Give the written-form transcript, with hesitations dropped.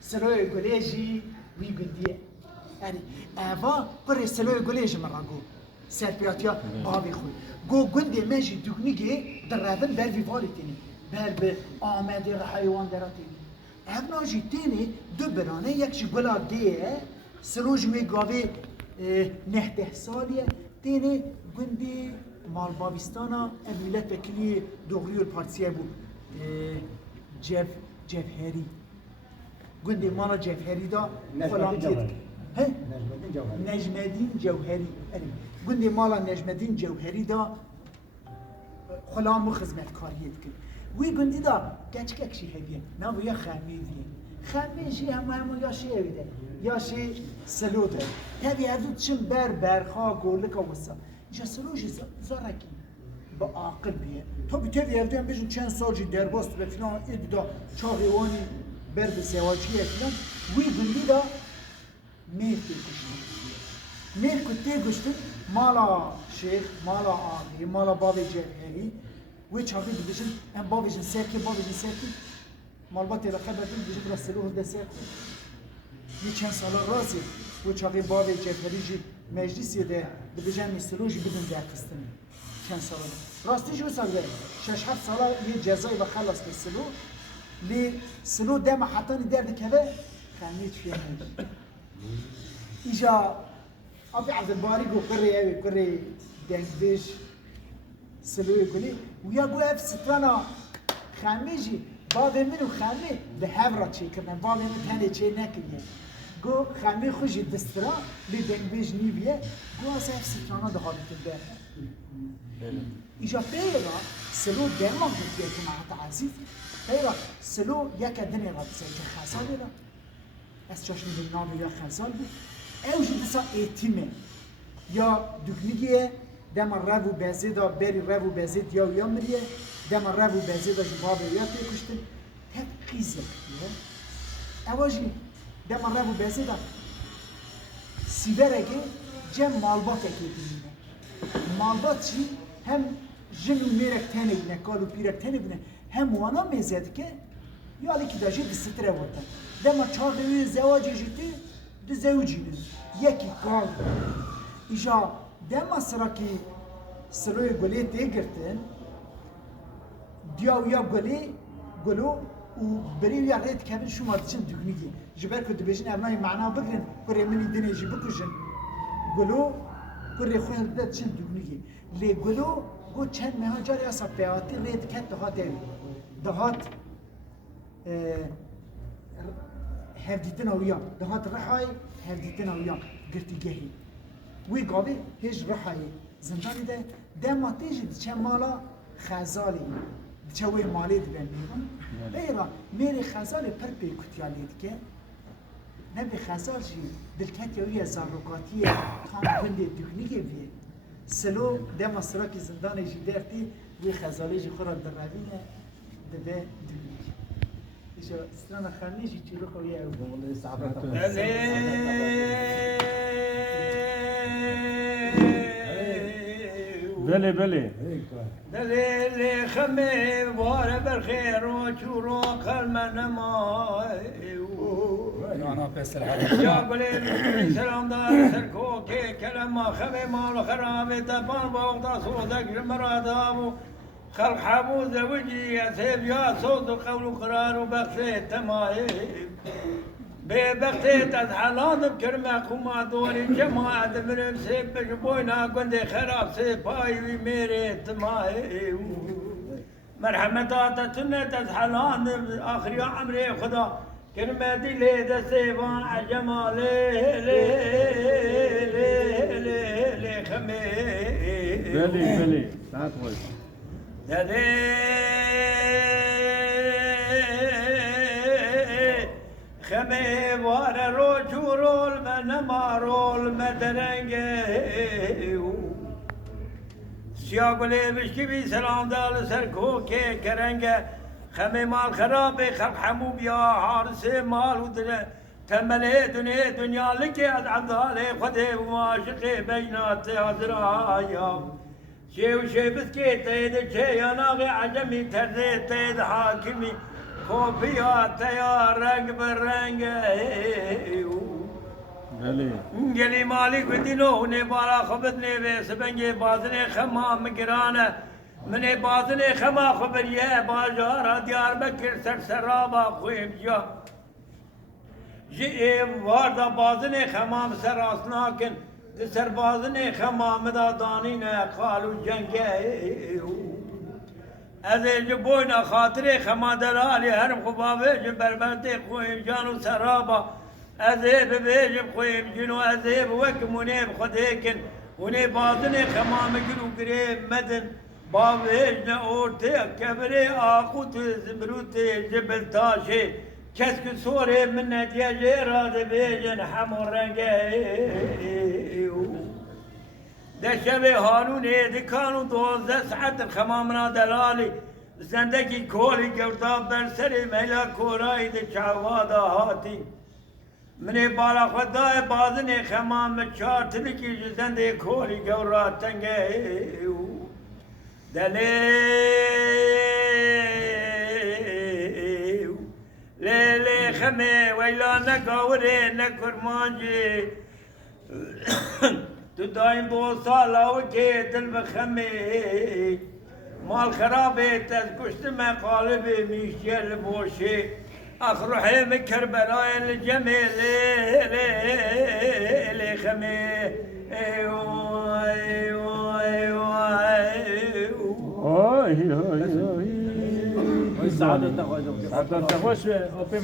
سلوی گلیجی وی گندیه یعنی اوا پر سلوی گلیج مراگو سرپیاتیا بابی خوی گو گندی مجی دکنیگه در رابن بر وی والیتینی بر به آمده حیوان دراتینی ابناجی تینی دو برانه یکشی گلا دیه سلوج وی گاوی 19 سالیه تینی گندی مال بابستانا ملت وکیلی دوغری و پارتیه بود جبهری گندی مالا جبهری دا فلانتید نجمدین جوهری گندی مالا نجمدین جوهری دا خلام و خدمتکاریت کرد وی گندی دا کچکشی هدیه نه یا خمیدیه خمیشی همه یا شی هیده یا شی سلوده هدی ازود چن برخا گولکا وسا اینجا سلوجی زارکی با عاقل بیه تو بیتوی evden بیشون چند سال جی درباست به فلان اددا چاقیوانی برد سواجیه فلان وی گندی دا مهدی کشتی مهدی کشتی مالا شیخ مالا آقی مالا بابی جهری وی چاقی دیشن هم بابیشن سرکی مال با تیرا خبر دیشن برا سلوه ده سرکی یه چند سال رازی وی چاقی بابی جهری جی مجلسی ده دیشن میسلوجی بدون ده قستنی چند سال راستی شو ساله 6-7 ساله یه جزایی و خلاص به سلو لی سلو دم حتانی درد کبه خمیت فیه ایجا ابی عبدالباری گو قره دنگدش سلوی گلی ویا گو اف سترانا خمیجی بابه منو خمی به هفرا چی کردن بابه من تنه چی نکردن گو خمی خوشی دسترا لی دنگدش نیویه گو اصلا اف سترانا دخالت به ایجا پیرا سلو درمان گفتیه که معت عزیز پیرا سلو یک دنیا را بسید که خسالی را از چاشنی به نام یا خسال بود اوش دسا ایتیمه یا دکنیگیه دم رو بزیدا بری رو بزید یا مریه دم رو بزیدا جواب یا پیکشتن هک قیزه کتیه اواجی دم رو بزیدا سیبرگه جم مالبات اکیتیمه مالبات چی؟ هم جن و میرک تنه بینه کالو پیرک تنه بینه هم وانا میزد که یالی که داشته دستره بودن دما چهارده زواجی جیتی ده زوجی بین یکی کال ایجا دما سرا که سروی گلی دیگرتن دیاو یا گلو و بریو یا رید کبین شما دچن دگنیگی جبر کد بیشین ابنای معنا بگرن کره منی دنی جی بکشن گلو کره خواه داد چن دگنیگی لی گلو گو چند ماه جاری اصلا پیاتی رید کت دهات هفدیتن اویان دهات رحای هفدیتن اویان گرتی گهی وی گاوی هیچ رحای زندانی ده دما تیجی چه مالا خزالی چه وی مالی دبن میگن ایرا میری خزالی پر پیکوتیالید که نبی خزال جی دلکتی اوی زاروکاتی کام کنده دکنیگه بیه سلو دما سراکی زندانی جی درتی وی خزالی جی خورا در روینه دبه دکنیگه ایشا استرانا خرنی جی چی رو خویه او بوله صعبتا بله دلیل خمی واره برخیر و چورو قلم نمای یا گلی سلام دار سرکو که کلمه خمی مال خرابه تبان باغدا صودک جمرادا و خلق حبو زوجی اسیب یا صوت و قول و قرار و بخشی تمایی به بختیت از حالان بکرمه خوما دوری جماعت مرم سیب بجبوینا گنده خراب سیب پایوی میره تمایی مرحمتات سنت از حالان آخری عمر خدا کرمه دلی دستیوان عجما لی خمی بله ساعت باش خمي وارا روجورول من مارول مدرنگه سیاگلی بشکی بی سلام دال سرکو که کرنگه خمي مال خرابه خلق حمو بیا حارس مال ودره تمله دنیا لکی از عبدال خده و معاشقه بینات حضرایا شیو شیبت که تید چه یا ناغی عجمی ترده تید حاکمی كوفيات يا رنگ برنگ بله گلی مالی گدی نه بالا خبرنی به سبنگی بازنی خمام گرانه من بازنی خما خبریه بازار دیار بکر سر سرابا خویم جا جی واردا بازنی خمام سر آسناکن سر بازنی خمام دا دانین خالو جنگه از جبوینا خاطر خما دلالی هرم خبابه جبربنده خویم جانو سرابا أذيب بيجب خويب جنو أذيب وكمونيب خديكن وني باطن خمام جنو قريب مدن بابيجنا أورتي كبري آقوت زمروتي جبل تاشي كسك سوري من نديا جيراد بيجن حمو رنجي دشبه هاروني دكانو 12 ساعت الخمامنا دلالي زندگی کولی گودا برسری میلا کورائی ده چاوادا هاتی منی بالا خدای بازنی خمام چار تلکی زنده کولی گورا تنگه دلی لیلی خمی ویلا نگاوره نکرمانجی تو دایم 2 سال که دل بخمی مال خرابه از کشت من قالب میشل بوشی اخر حیم کربلای الجمیل لی خمی سعادت خوش به